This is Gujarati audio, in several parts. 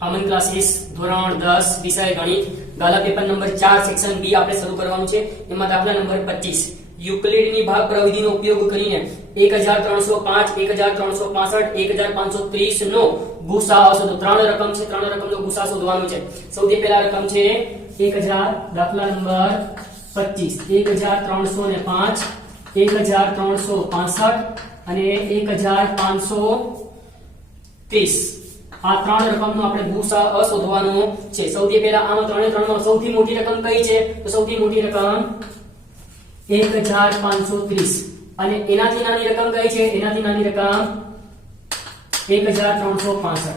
અમન ક્લાસીસ ધોરણ 10 વિષય ગણિત ગાલા પેપર નંબર 4 સેક્શન બી આપણે શરૂ કરવાનું છે. એમાં દાખલા નંબર 25 યુક્લિડની ભાગ પ્રવિધિનો ઉપયોગ કરીને 1305 1365 1530 નો ગુસાઅ શોધો. ત્રણ રકમ છે, ત્રણ રકમનો ગુસાઅ શોધવાનો છે. સૌથી પહેલા રકમ છે 1000, દાખલા નંબર 25 1305 1365 અને 1530 આ ત્રણ રકમનો આપણે ગુસાઅ શોધવાનો છે. સૌથી પહેલા આમાં ત્રણે ત્રણમાં સૌથી મોટી રકમ કઈ છે? તો સૌથી મોટી રકમ 1530 અને એનાથી નાની રકમ કઈ છે? એનાથી નાની રકમ 1365.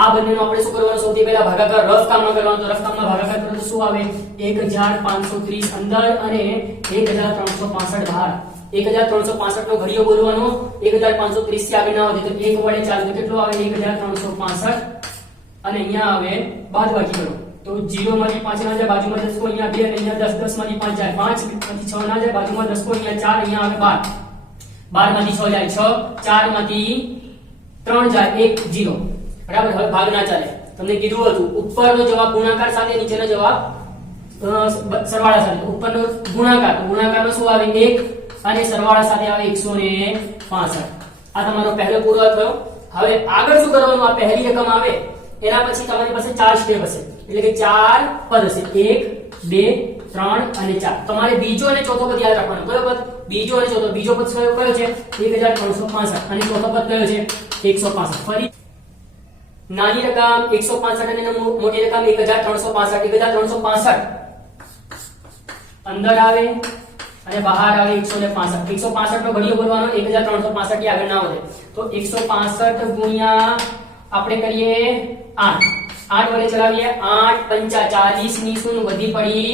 આ બંનેનો આપણે શું કરવાનું? સૌથી પહેલા ભાગાકાર રફ કામમાં કરવાનો. તો રફ કામમાં ભાગાકાર કરો તો શું આવે? 1530 અંદર અને 1365 બહાર. 1365 નો ઘડિયો બોલવાનો, 1530 થી આગળ ના આવે તો 1 વડે ચાલે તો કેટલો આવે? 1365 અને અહીંયા આવે બાદબાકી કરો તો 0 માંથી 5 ના જાય બાજુમાં દસકો, અહીંયા 2 અને અહીંયા 10, 10 માંથી 5 જાય 5 માંથી 6 ના જાય બાજુમાં દસકો, અહીંયા 4, અહીંયા આવે 12, 12 માંથી 6 જાય 6, 4 માંથી 3 જાય 1, 0. બરાબર. હવે ભાગ ના ચાલે. તમને કીધું હતું ઉપરનો જવાબ ગુણાકાર સાથે, નીચેનો જવાબ સરવાળા સાથે. ઉપરનો ગુણાકાર, તો ગુણાકારમાં શું આવે? 1 અને સરવાળા સાથે આવે 165. આ તમારો પહેલો પૂરો થયો. હવે આગળ શું કરવાનું? આ પહેલી રકમ આવે એના પછી તમારી પાસે 4 સ્ટેપ હશે, એટલે કે 4 પદ હશે. 1 2 3 અને 4. તમારે બીજો અને ચોથો પદ યાદ રાખવાનો. કયો પદ? બીજો અને ચોથો. બીજો પદ કયો છે? 1365 અને ચોથો પદ કયો છે? 165. ફરી નાની રકમ 165 અને મોટી રકમ 1365. 1365 અંદર આવે અને બહાર આવે 165. 165 નો ઘડિયો બોલવાનો, 1365 થી આગળ ના વધે. તો 165 ગુણ્યા આપણે કરીએ 8. 8 વડે ચલાવીએ. 8 પંચા 40 ની શૂન્ય વધી પડી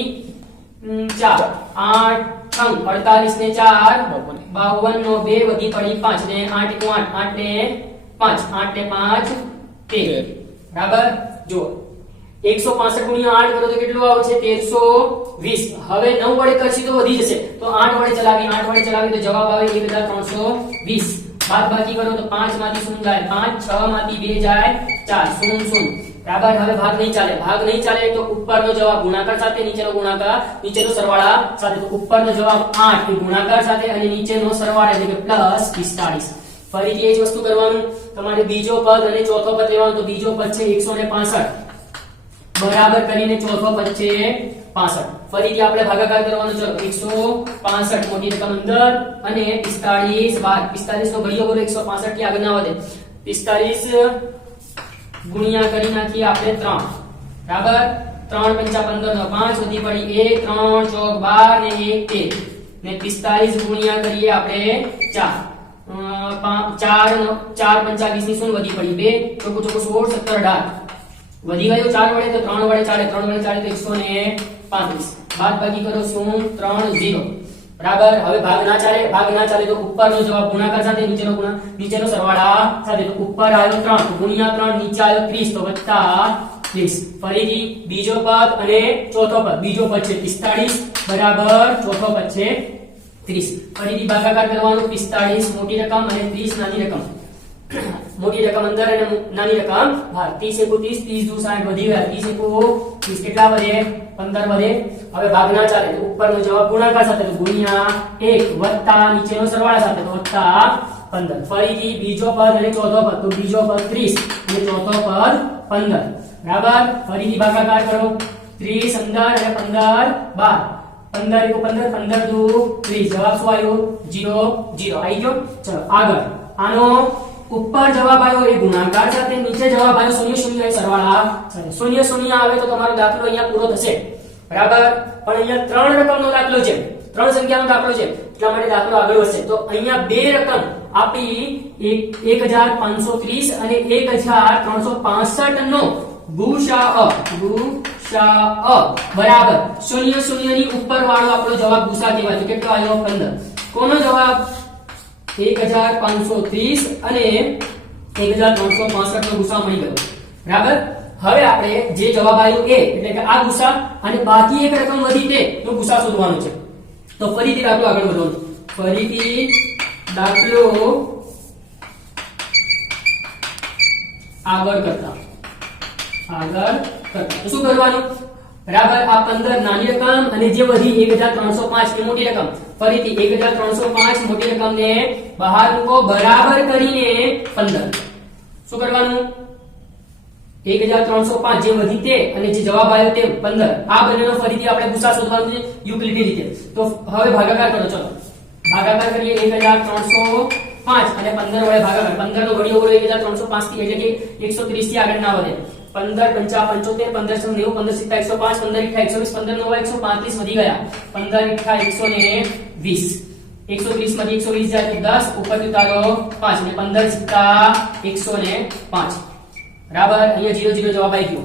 4. 8 છંગ 48 ને 4 52 નો 2 વધી પડી 5 ને 8 * 8 8 ને 5 8 ને 5 13. બરાબર. જો 165 ગુણ્યા 8 કરો તો કેટલું આવશે? 1320. હવે 9 વડે કરશી તો વધી જશે, તો 8 વડે ચલાવી તો જવાબ આવે 1320. બાદબાકી કરો તો 5 માંથી 0 જાય 5, 6 માંથી 2 જાય 4, 0 0. બરાબર. હવે ભાગ નહીં ચાલે. ભાગ નહીં ચાલે તો ઉપરનો જવાબ ગુણાકાર સાથે, નીચેનો સરવાળા સાથે. તો ઉપરનો જવાબ 8 એ ગુણાકાર સાથે અને નીચેનો સરવાળા એટલે કે +45. ફરીથી એ જ વસ્તુ કરવાનું. તમારે બીજો પદ અને ચોથો પદ લેવાનો. તો બીજો પદ છે 165 બરાબર કરીને ચોથો પદ છે 65. ફરીથી આપણે ભાગાકાર કરવાનો. ચલો 165 મોટી રકમ અંદર અને 45 બહાર. 45 નો ઘડિયો બોલો 165 થી આગળ ના વધે. 45 ગુણ્યા કરી નાખીએ આપણે 3. બરાબર. 3 પંચા 15 નો 5 વધી પડી 1, 3 ચોક 12 ને 1 13 ને 45 ગુણ્યા કરીએ આપણે 4. 4 પંચા 20 ની શૂન્ય વધી પડી 2 ચોકો ચોકો 16 17 18 વધી ગયો 4 વડે તો 3 વડે ચાલે, 3 વડે ચાલે તો 135. બાદબાકી કરો 0 3 0. બરાબર. હવે ભાગ ના ચાલે તો ઉપરનો જવાબ ગુણાકાર સાથે, નીચેનો સરવાળા સાથે. તો ઉપર આવ્યો 3 ગુણ્યા 3, નીચે આવ્યો 30 તો વત્તા 30. ફરીથી બીજો પદ અને ચોથો પદ. બીજો પદ છે 45 બરાબર, ચોથો પદ છે 30. ફરીથી ભાગાકાર કરવાનો. 45 મોટી રકમ અને 30 નાની રકમ. મોટી રકમ અંદર અને નાની રકમ બહાર. 30 * 1 30, 30 * 2 60 વધી ગયા. 30 * 1 30 કેટલા વધે? 15 વધે. હવે ભાગ ના ચાલે તો ઉપરનો જવાબ ગુણાકાર સાથે, તો ગુણ્યા 1 વત્તા નીચેનો સરવાળા સાથે, તો વત્તા 15. ફરીથી બીજો પદ અને ચોથો પદ. તો બીજો પદ 30 અને ચોથો પદ 15. બરાબર. ફરીથી ભાગાકાર કરો. 30 અંદર અને 15 બહાર. 15 * 1 15, 15 * 2 30. જવાબ શું આવ્યો? 0 0 આવી ગયો. ચલો આગળ. આનો ઉપર જવાબ આવ્યો એ ગુણાકાર સાથે, નીચે જવાબ આવ્યો 0 0 એ સરવાળા સાથે. 0 0 આવે તો તમારો દાખલો અહીંયા પૂરો થશે. બરાબર. પણ અહીંયા ત્રણ રકમનો દાખલો છે, ત્રણ સંખ્યાનો દાખલો છે, એટલા માટે દાખલો આગળ વધશે. તો અહીંયા બે રકમ આપી 1530 અને 1365 નો ગુસાઅ બરાબર 0 0 ની ઉપર વાળો આપણો જવાબ ગુસા કહેવાય. તો કેટલો આવ્યો? 15. કોનો જવાબ? 1530 અને 1365 નો ગુસા મળી ગયો. બરાબર. હવે આપણે જે જવાબ આવ્યો એ એટલે કે આ ગુસા અને બાકી એક રકમ વધી તે નો ગુસા શોધવાનો છે. તો ફરીથી દાખલો આગળ વધવાનો. ફરીથી દાખલો આગળ કરતા આગળ કરતા. તો શું કરવાનું? બરાબર, આ 15 નાની રકમ અને જે વધી 1305 એ મોટી રકમ. ફરીથી 1305 મોટી રકમને બહાર મૂકો, બરાબર કરીને 15. શું કરવાનું? 1305 જે વધી તે અને જે જવાબ આવ્યો તે 15. આ બંનેનો ફરીથી આપણે ગુસા શોધવાનું છે યુક્લિડી રીતે. તો હવે ભાગાકાર કરો. ચલો ભાગાકાર કરીએ. 1305 અને 15 વડે ભાગાકાર. 15 નો ઘડીઓ બોલો 1305 થી, એટલે કે 130 થી આગળ ના વધે. 15 પંચા 75, 15 90, 15 સિત્તા 105, 15 ઇઠ્ઠા 120, 15 નવા 135 વધી ગયા. 15 ઇઠ્ઠા 120, 130 માંથી 120 જાય તો 10, ઉપરથી ઉતારો 5 અને 15 સિત્તા 105. બરાબર, અહીંયા 0 0 જવાબ આવી ગયો.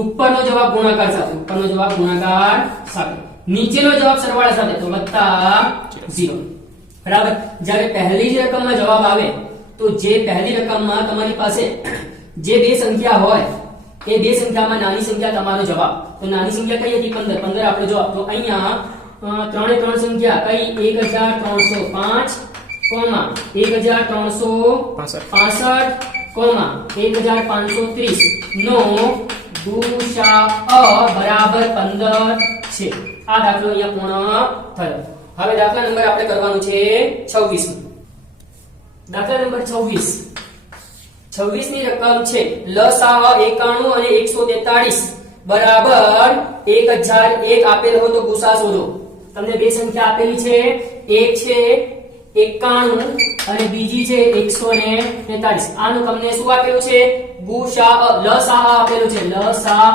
ઉપરનો જવાબ ગુણાકાર સાથે, ઉપરનો જવાબ ગુણાકાર સાથે, નીચેનો જવાબ સરવાળા સાથે, તો વત્તા 0. બરાબર, જ્યારે પહેલી જ રકમમાં જવાબ આવે તો જે પહેલી રકમમાં તમારી પાસે જે બે સંખ્યા હોય એ બે સંખ્યામાં નાની સંખ્યા તમારો જવાબ. તો નાની સંખ્યા કઈ હતી? 15. 15 આપણો જવાબ. તો અહીંયા ત્રણે ત્રણ સંખ્યા કઈ? 1305 કોમા 1365 કોમા 1530 નો ગુસાઅ બરાબર 15 છે. આ દાખલો અહીંયા પૂર્ણ થયો. હવે દાખલા નંબર આપણે કરવાનું છે 26. દાખલા નંબર 26. 26 ની રકમ છે લસાઅ 91 અને 143 બરાબર 1001 આપેલ હોય તો ગુસા શોધો. તમને બે સંખ્યા આપેલી છે, એક છે 91 અને બીજી છે 143. આનું તમને શું આપેલું છે? ગુસાઅ, લસાઅ આપેલું છે. લસાઅ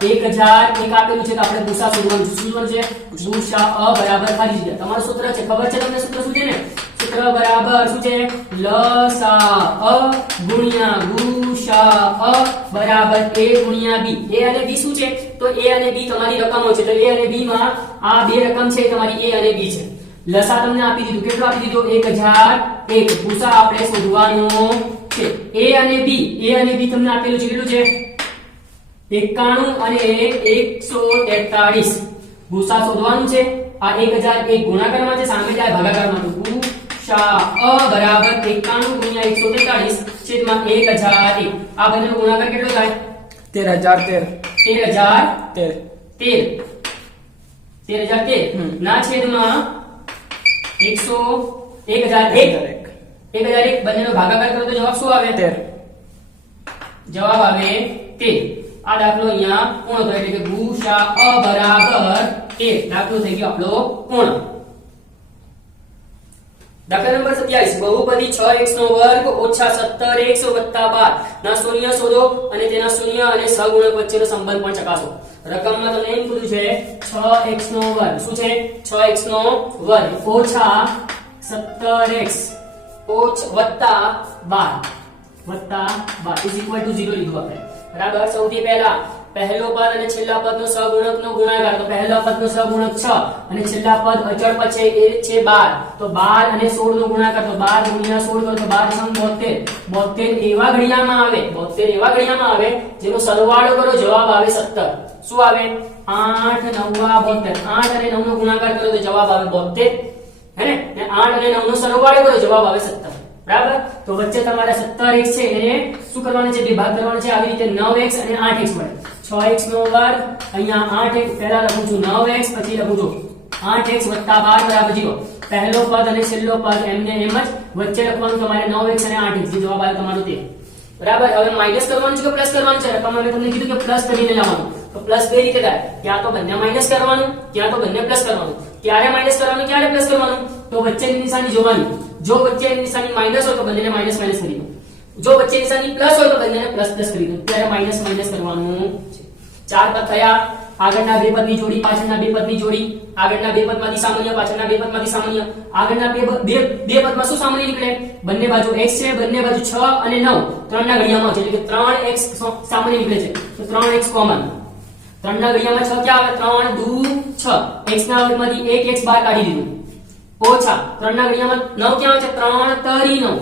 1001 આપેલું છે તો આપણે ગુસા શોધવાનું છે. શું છે? ગુસાઅ બરાબર ખાલી જગ્યા. તમારું સૂત્ર છે, ખબર છે તમને સૂત્ર શું છે ને? સૂત્ર બરાબર શું છે? લસાઅ ગુણ્યા ગુસાઅ બરાબર a ગુણ્યા b. a અને b શું છે? તો a અને b તમારી રકમો છે. તો a અને b માં આ બે રકમ છે તમારી a અને b છે. લસા તમને આપી દીધું. કેટલું આપી દીધું? 1001. ગુસા આપણે શોધવાનો છે. a અને b તમને આપેલું છે. કેટલું છે? 91 અને 143. ગુસા શોધવાનું છે. આ 1001 ગુણાકારમાં છે, સામે જાય ભાગાકારમાં. ગુસાઅ બરાબર 91 ગુણ્યા 143 છેદમાં 1001. આ બંનેનો ગુણાકાર કેટલો થાય? 13013 ના છેદમાં 1001 બંનેનો ભાગાકાર કરો તો જવાબ શું આવે? 13. જવાબ આવે 13. આ દાખલો અહીંયા પૂર્ણ થયો. એટલે કે ગુસાઅ બરાબર 13. દાખલો થઈ ગયો આપણો પૂર્ણ. દાખલા નંબર 27. બહુપદી 6x નો વર્ગ ઓછા 17x 12 ના શૂન્ય શોધો અને તેના શૂન્ય અને સહગુણક વચ્ચેનો સંબંધ પણ ચકાસો. રકમમાં તમને એમ કીધું છે 6x નો વર્ગ. શું છે? 6x નો વર્ગ ઓછા 17x વત્તા 12 ઇઝ ઇક્વલ ટુ 0 લીધું આપણે. બરાબર, સૌથી પહેલા પહેલો પદ અને છેલ્લા પદનો સહગુણકનો ગુણાકાર. તો પહેલા પદનો સહગુણક 6 અને છેલ્લા પદ અચળ પદ છે એ છે 12. તો 12 અને 16 નો ગુણાકાર. તો 12 ગુણ્યા 16 કરો તો 12 72 એવા ઘડિયામાં આવે, 72 એવા ઘડિયામાં આવે જેનો સરવાળો કરો જવાબ આવે 17. શું આવે? 8 9 72. 8 અને 9 નો ગુણાકાર કરો તો જવાબ આવે 72. હે ને? 8 અને 9 નો સરવાળો કરો જવાબ આવે 17. બરાબર, તો વચ્ચે તમારે 17x છે એને શું કરવાનું છે? બે ભાગ કરવાનો છે. આવી રીતે 9x અને 8x મળે. 6x નો વર્ગ અહીંયા 8x પહેલા લખું છું 9x પછી લખું છું 8x 12 બરાબર 0. પહેલો પદ અને છેલ્લો પદ એમને એમ જ વચ્ચે લખવાનું તમારે 9x અને 8x. જે જવાબ આવે તમારો તે. બરાબર, હવે માઈનસ કરવાનું છે કે પ્લસ કરવાનું છે? રકમમાં મેં તમને કીધું કે પ્લસ કરીને લાવવાનું. તો પ્લસ બે રીતે થાય. ક્યાં તો બંને માઈનસ કરવાનું, ક્યાં તો બંને પ્લસ કરવાનું. ક્યારે માઈનસ કરવાનું, ક્યારે પ્લસ કરવાનું? તો વચ્ચેની નિશાની જોવાની. જો વચ્ચેની નિશાની માઈનસ હોય તો બંનેને માઈનસ માઈનસ કરી દો. જો વચ્ચે નિશાની પ્લસ હોય તો બંનેને પ્લસ પ્લસ કરી દો. ત્યારે માઈનસ માઈનસ કરવાનું છે. ચાર પદ થયા. આગળના બે પદની જોડી, પાછળના બે પદની જોડી. આગળના બે પદમાંથી સામાન્ય, પાછળના બે પદમાંથી સામાન્ય. આગળના બે પદમાં શું સામાન્ય નીકળે? બંને બાજુ x છે, બંને બાજુ 6 અને 9 ત્રણના ઘડિયામાં છે. એટલે કે 3x સામાન્ય નીકળે છે. તો 3x કોમન. ત્રણના ઘડિયામાં 6 ક્યાં આવે? 3 2 6. x ના વર્ગમાંથી 1x બહાર કાઢી દીધું. ઓછા 3 ના ઘડિયામાં 9 ક્યાં આવે છે? 3 તરી 9.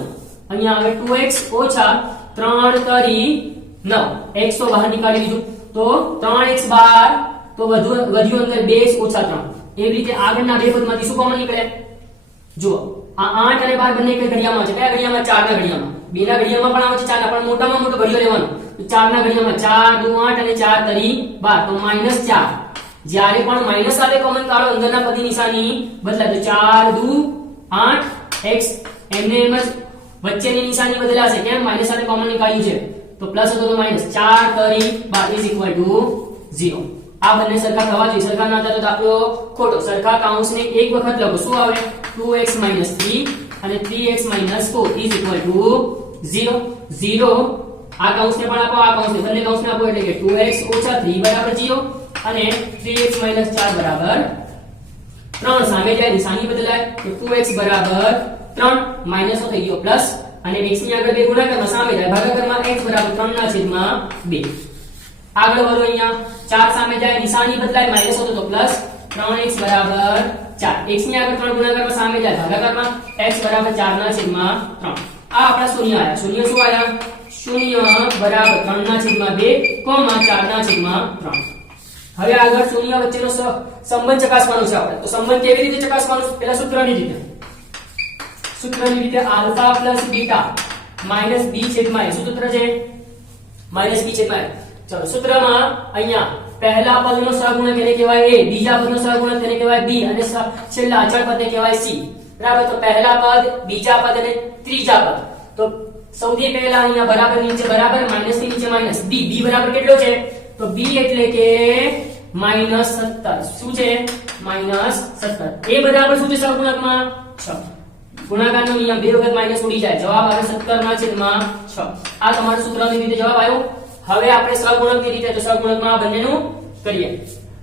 અહીંયા આવે 2x ઓછા 3 તરી 9. x તો બહાર નીકાળી દીધું. તો 3x બાર તો વધ્યું અંદર 2x ઓછા 3. એવી રીતે આગળના બે પદમાંથી શું કોમન નીકળે? જુઓ, આ 8 અને 12 બંને કઈ ઘડિયામાં છે? કયા ઘડિયામાં? 4 ના ઘડિયામાં. 2 ના ઘડિયામાં પણ આવે છે 4 ના, પણ મોટામાં મોટો ઘડિયો લેવાનો. તો 4 ના ઘડિયામાં 4 2 8 અને 4 તરી 12 તો -4. જ્યારે પણ માઈનસ આવે કોમન કાઢો અંદરના પદની નિશાની બદલાય. તો 4 2 8 x એમને એમ જ વચ્ચેની નિશાની બદલાશે. કેમ? માઈનસ સાથે કોમન નીકાળ્યું છે તો પ્લસ હતો તો માઈનસ. 4 તરી 12 0. આ બંને સરખા થવા જોઈએ. સરખા ના થાય તો દાખલો ખોટો. સરખા કાઉન્સને એક વખત લખો. શું આવે? 2x - 3 અને 3x - 4 0. 0 આ કાઉન્સને પણ આપો, આ કાઉન્સને, બંને કાઉન્સને આપો એટલે કે 2x - 3 બરાબર 0 અને 3x - 4 બરાબર 3. સામે જાય નિશાની બદલાય તો 2x બરાબર 3 માઈનસ થઈ ગયો પ્લસ અને x ની આગળ બે ગુણાકારમાં સામે જાય ભાગાકારમાં x બરાબર 3/2. આગળ વધો. અહીંયા 4 સામે જાય નિશાની બદલાય માઈનસ હતો તો પ્લસ 3x બરાબર 4. x ની આગળ 3 ગુણાકારમાં સામે જાય ભાગાકારમાં x બરાબર 4/3. આ આપણા શૂન્ય આયા. શૂન્ય શું આયા? શૂન્ય બરાબર 3/2 4/3. હવે આગળ શૂન્ય વચ્ચેનો સંબંધ ચકાસવાનો છે આપણે. તો સંબંધ કેવી રીતે ચકાસવાનો? પહેલા સૂત્રની રીતે. સૂત્રની રીતે alpha plus beta minus b છેદમાં a. શું સૂત્ર છે? માઈનસ b છેદમાં a. ચલો સૂત્રમાં અહીંયા પહેલા પદનો સહગુણક એને કહેવાય a, બીજા પદનો સહગુણક એને કહેવાય b અને છેલ્લા અચળ પદને કહેવાય c. બરાબર? તો પહેલા પદ, બીજા પદ અને ત્રીજા પદ. તો સૌથી પહેલા અહીંયા બરાબર નીચે બરાબર, માઈનસ થી નીચે માઈનસ. b બરાબર કેટલો છે? તો b એટલે કે -17. શું છે? -17. a બરાબર શું છે સહગુણકમાં? 6. ગુણાકારનો નિયમ બે વખત માઈનસ ઉડી જાય. જવાબ આવે 17/6. આ તમારું સૂત્રની રીતે જવાબ આવ્યો. હવે આપણે સહગુણકની રીતે, તો સહગુણકમાં આ બંનેનું કરીએ.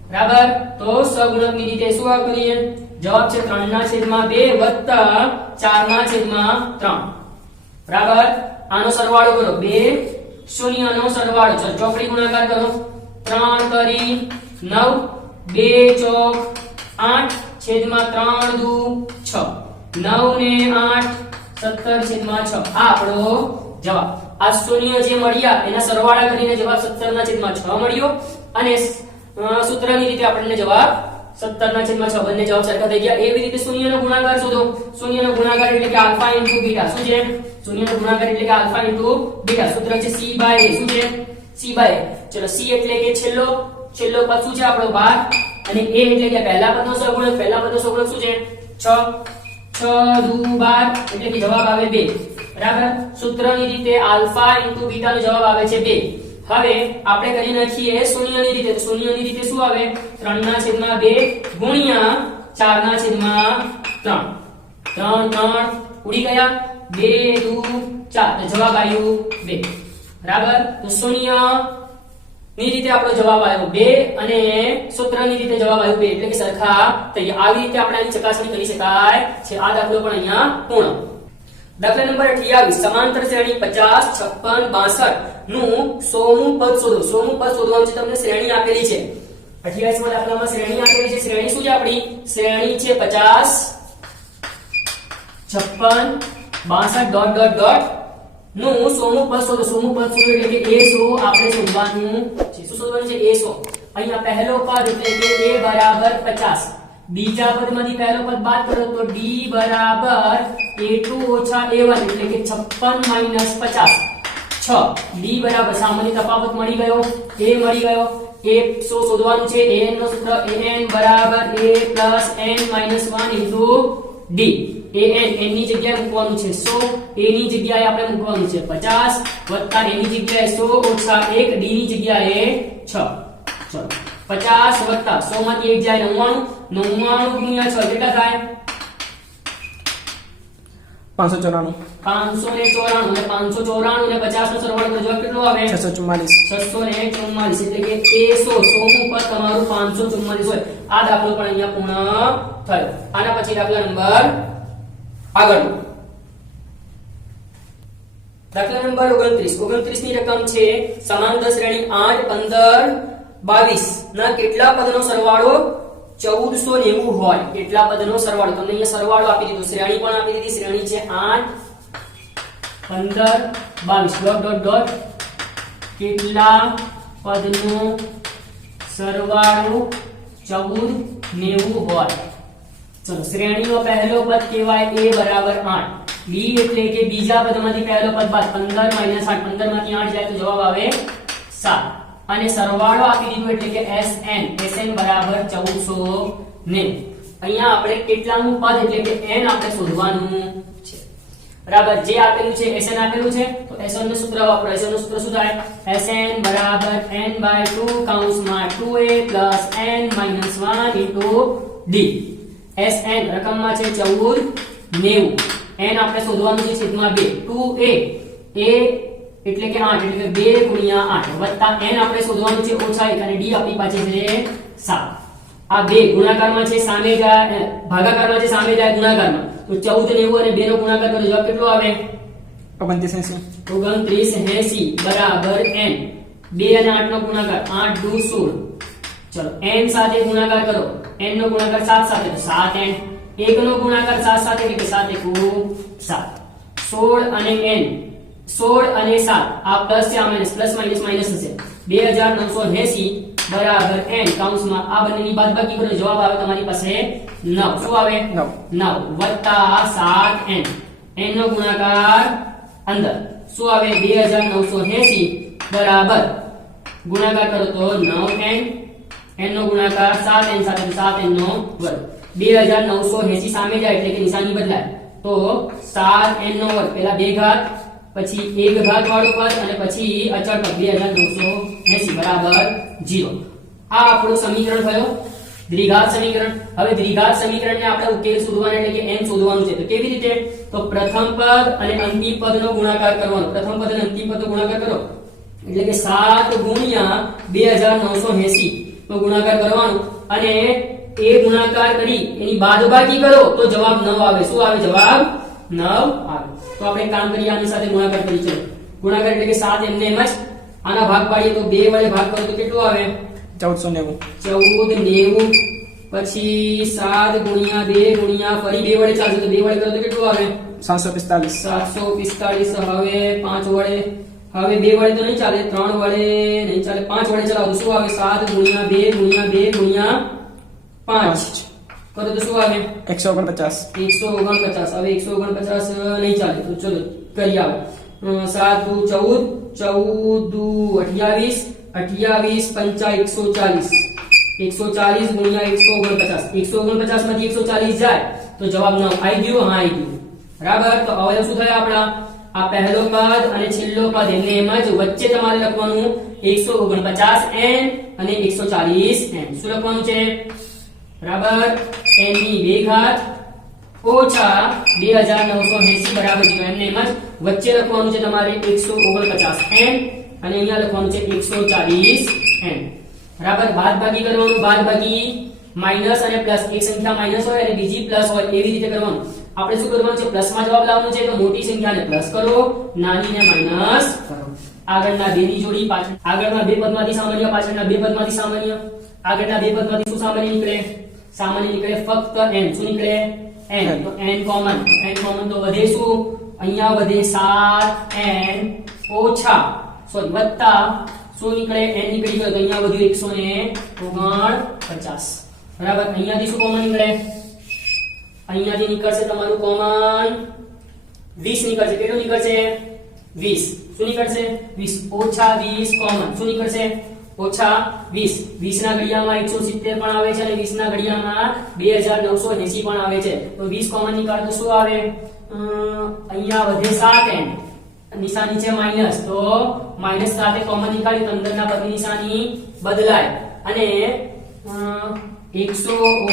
બરાબર? તો સહગુણકની રીતે શું કરીએ? જવાબ છે 3/2 વત્તા 4/3. બરાબર? આનો સરવાળો કરો. 2 શૂન્ય નો સરવાળો. ચલો ચોકડી ગુણાકાર કરો. 3 તરી 9 2 ચોક 8 છેદમાં 3 દુ 6. 9 ને 8 17/6. આ આપણો જવાબ. આ શૂન્ય જે મળ્યા એના સરવાળા કરીને જવાબ 17/6 મળ્યો અને સૂત્રની રીતે આપણને જવાબ 17/6. બંને જવાબ સરખા થઈ ગયા. એવી રીતે શૂન્યનો ગુણાકાર શોધો. શૂન્યનો ગુણાકાર એટલે કે આલ્ફા * બીટા. શું છે? શૂન્યનો ગુણાકાર એટલે કે આલ્ફા * બીટા. સૂત્ર છે c/a. શું છે? c/a. ચલો c એટલે કે છેલ્લો પદ શું છે આપણો? 12 અને a એટલે કે પહેલા પદનો સહગુણક. પહેલા પદનો સહગુણક શું છે? 6 6 દુ 12 એટલે કે જવાબ આવે 2. બરાબર? સૂત્રની રીતે આલ્ફા * બીટા નો જવાબ આવે છે 2. હવે આપણે કરી નાખીએ શૂન્યની રીતે. તો શૂન્યની રીતે શું આવે? 3/2 ગુણ્યા 4/3. 3 ઉડી ગયા. 2 દુ 4 તો જવાબ આવ્યો 2. બરાબર? તો શૂન્ય ની રીતે આપણો જવાબ આવ્યો 2 અને સૂત્રની રીતે જવાબ આવ્યો 2 એટલે કે સરખા થઈ ગયા. આવી રીતે આપણે આની ચકાસણી કરી શકાય છે. આ દાખલો પણ અહીંયા પૂર્ણ. દાખલા નંબર 28 સમાંતર શ્રેણી 50 56 62 નું 100મું પદ શોધો. 100મું પદ શોધવાનું છે. તમને શ્રેણી આપેલી છે. 28માં દાખલામાં શ્રેણી આપેલી છે. શ્રેણી શું છે આપણી? શ્રેણી છે 50 56 62 ડોટ ડોટ ડોટ નું 100મું પદ શોધો. 100મું પદ શોધો એટલે કે a 100 આપણે શોધવાનું છે. શું શોધવાનું છે? a 100. અહીંયા પહેલો પદ એટલે કે a બરાબર 50. બીજા પદમાંથી પહેલો પદ બાદ કરો તો d બરાબર a2 ઓછા a1 એટલે કે 56 - 50. 6 d બરાબર સામાન્ય તફાવત મળી ગયો, a મળી ગયો. a 100 શોધવાનું છે. an નો સૂત્ર an બરાબર a n - 1 into d. an ની જગ્યાએ મૂકવાનું છે 100, a ની જગ્યાએ આપણે મૂકવાનું છે 50 વત્તા a ની જગ્યાએ 100 ઓછા 1 d ની જગ્યાએ 6. ચલો 50 વત્તા 100 માંથી 1 જાય 99 ગુણ્યા 6 કેટલા થાય? 594. 594 અને 594 ને 50 નો સરવાળો કરો. જવાબ કેટલો આવે? 644. 644 એટલે કે a 100 100મું પદ તમારું 544 હોય. આ દાખલો પણ અહીંયા પૂર્ણ થયો. આના પછી દાખલા નંબર આગળ. દાખલા નંબર 29 ની રકમ છે સમાંતર શ્રેણી 8 15 22 ના કેટલા પદનો સરવાળો 1490 હોય? કેટલા પદનો સરવાળો? તમને અહીંયા સરવાળો આપી દીધો, શ્રેણી પણ આપી દીધી. શ્રેણી છે 8 15 22 ડોટ ડોટ ડોટ કેટલા પદનો સરવાળો 1490 હોય? ચલો શ્રેણીનો પહેલો પદ કહેવાય a બરાબર 8. બી એટલે કે બીજા પદમાંથી પહેલો પદ બાદ 15 - 8, 15 માંથી 8 જાય તો જવાબ આવે 7 અને સરવાળો આપી દીધો એટલે કે SN બરાબર 1490. અહીંયા આપણે કેટલાનું પદ એટલે કે n આપણે શોધવાનું છે. બરાબર, જે આપેલું છે SN આપેલું છે તો SN નું સૂત્ર વાપરો. SN નું સૂત્ર શું થાય? SN બરાબર n/2 કૌંસમાં 2a + n - 1 * d. SN રકમમાં છે 1490. n આપણે શોધવાનું છે છેદમાં 2. 2a a એટલે કે 8 એટલે કે 2 × 8 વત્તા n આપણે શોધવાનું છે ઓછા 1 અને d આપણી પાસે છે 7. આ 2 ગુણાકારમાં છે સામે જાય, ભાગાકારમાં છે સામે જાય ગુણાકારમાં. તો 1490 અને 2 નો ગુણાકાર કરો જવાબ કેટલો આવે? 2980. 2980 બરાબર n. 2 અને 8 નો ગુણાકાર 8 × 2 = 16. ચલો n સાથે ગુણાકાર કરો. n નો ગુણાકાર 7 સાથે તો 7n. 1 નો ગુણાકાર 7 સાથે એટલે કે 7 * 7. 16 અને n 16 અને 7 આ પ્લસ છે, આ માઈનસ, પ્લસ માઈનસ માઈનસ થશે. 2980 બરાબર n કૌંસમાં આ બંનેની બાદબાકી કરો જવાબ આવે તમારી પાસે 9. શું આવે? 9 વત્તા 7n. n નો ગુણાકાર અંદર શું આવે? 2980 બરાબર ગુણાકાર કરો તો 9n. n નો ગુણાકાર 7n સાથે તો 7n નો વર્ગ. 2980 સામે જાય એટલે કે નિશાની બદલાય તો 7n નો વર્ગ, પહેલા 2 ઘાત પછી 1 ઘાત વાળું પદ અને પછી અચળ પદ 2980 બરાબર 0. આ આપણું સમીકરણ થયો દ્વિઘાત સમીકરણ. હવે દ્વિઘાત સમીકરણને આપણે ઉકેલ શોધવાનો એટલે કે n શોધવાનું છે. તો કેવી રીતે? તો પ્રથમ પદ અને અંતિમ પદનો ગુણાકાર કરવાનો. પ્રથમ પદ અને અંતિમ પદનો ગુણાકાર કરો એટલે કે 7 × 2980 નો ગુણાકાર કરવાનો અને એ ગુણાકાર કરી એની બાદબાકી કરો તો જવાબ 9 આવે. શું આવે? જવાબ 9 આવે. તો આપણે કામ કરીએ, આની સાથે ગુણાકાર કરી. ચલો ગુણાકાર એટલે કે 7 એમને એમ જ આના ભાગ પાડીએ તો 2 વડે ભાગ કરો તો કેટલું આવે? 1490. પછી 7 × 2 × ફરી 2 વડે ચાલશે તો 2 વડે કરો તો કેટલું આવે? 745. હવે 5 વડે, હવે 2 વડે તો નહીં ચાલે, 3 વડે નહીં ચાલે, 5 વડે ચલાવો તો શું આવે? 7 × 2 × 2 × 5 કરો તો શું આવે? 149. 149. હવે 149 નહીં ચાલે તો ચલો કરી આવે. 7 × 14 14 28 28 × 5 140 140 × 149 માંથી 140 જાય તો જવાબ 9 આવી ગયો. હા આવી ગયું. બરાબર. તો અવયવ શું થયા આપણા? આ પહેલો પદ અને છેલ્લો પદ એમને એમ જ વચ્ચે તમારે લખવાનું 149n અને 140n. શું લખવાનું છે? બરાબર n ની 2 ઘાત ઓછા 2980 બરાબર 0. એમને એમ જ વચ્ચે લખવાનું છે તમારે 149n અને અહીંયા લખવાનું છે 140n. બરાબર. બાદબાકી કરવાનું. બાદબાકી માઈનસ અને પ્લસ, એક સંખ્યા માઈનસ હોય અને બીજી પ્લસ હોય એવી રીતે કરવાનું. આપણે શું કરવાનું છે? પ્લસમાં જવાબ લાવવાનો છે તો મોટી સંખ્યાને પ્લસ કરો, નાનીને માઈનસ કરો. આગળના 2 ની જોડી, પાછળ આગળના 2 પદમાંથી સામાન્ય, પાછળના 2 પદમાંથી સામાન્ય. આગળના 2 પદમાંથી શું સામાન્ય નીકળે? સામાન્ય નીકળે ફક્ત n. શું નીકળે? n. તો n કોમન. n કોમન તો વધે શું? અહીંયા વધે 7n ઓછા સોરી વત્તા શું નીકળે? n નીકળી ગયો તો અહીંયા વધ્યું 149. બરાબર. અહીંયાથી શું કોમન નીકળે? અહીંયાથી નીકળશે તમારું કોમન 20 નીકળશે. કેટલું નીકળશે? 20. શું નીકળશે? 20 ઓછા 20 કોમન. શું નીકળશે? ઓછા 20. 20 ના ઘડિયામાં 170 પણ આવે છે અને 20 ના ઘડિયામાં 2980 પણ આવે છે. તો 20 કોમન નીકાળો તો શું આવે? અહીંયા વધે 7n, નિશાની છે માઈનસ તો માઈનસ સાથે કોમન નીકાળી તો અંદરના પદની નિશાની બદલાય અને 149 ×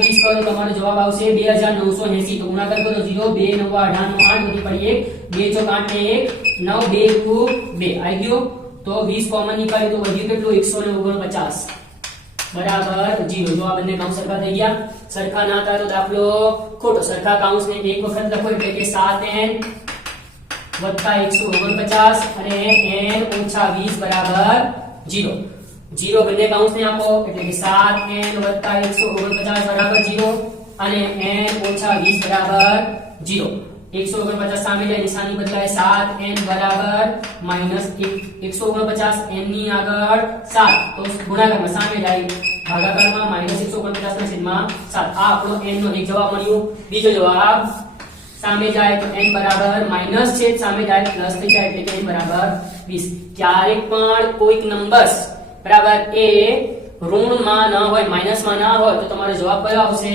20 કરો તમારો જવાબ આવશે 2980. તો ગુણાકાર કરો 0 2 9 18 નો 8 વધી પડી 1 2 4 8 ને 1 9 2 2 આવી ગયો. તો 20 કોમન નીકાળ્યું તો વધ્યું કેટલું? 149 બરાબર 0. જો આ બંને કાઉન્સ સરખા થઈ ગયા. સરખા ના થાય તો દાખલો ખોટો. સરખા કાઉન્સને એક વખત લખો એટલે કે 7n વત્તા 149 અને n ઓછા 20 બરાબર 0. 0 બંને કાઉન્સને આપો એટલે કે 7n વત્તા 149 બરાબર 0 અને n ઓછા 20 બરાબર 0. 149 સામે જાય, નિશાની બદલાય, 7n બરાબર -149 n ની આગળ 7 તો ગુણાકારમાં સામે જાય, ભાગાકારમાં -149 ના છેદમાં 7. આ આપણો n નો એક જવાબ મળ્યો. બીજો જવાબ સામે જાય તો n બરાબર માઈનસ છે, સામે જાય પ્લસ થઈ જાય એટલે કે n બરાબર 20. ક્યારેક પણ કોઈક નંબર્સ બરાબર એ ઋણમાં ન હોય, માઈનસમાં ના હોય તો તમારો જવાબ કયો આવશે?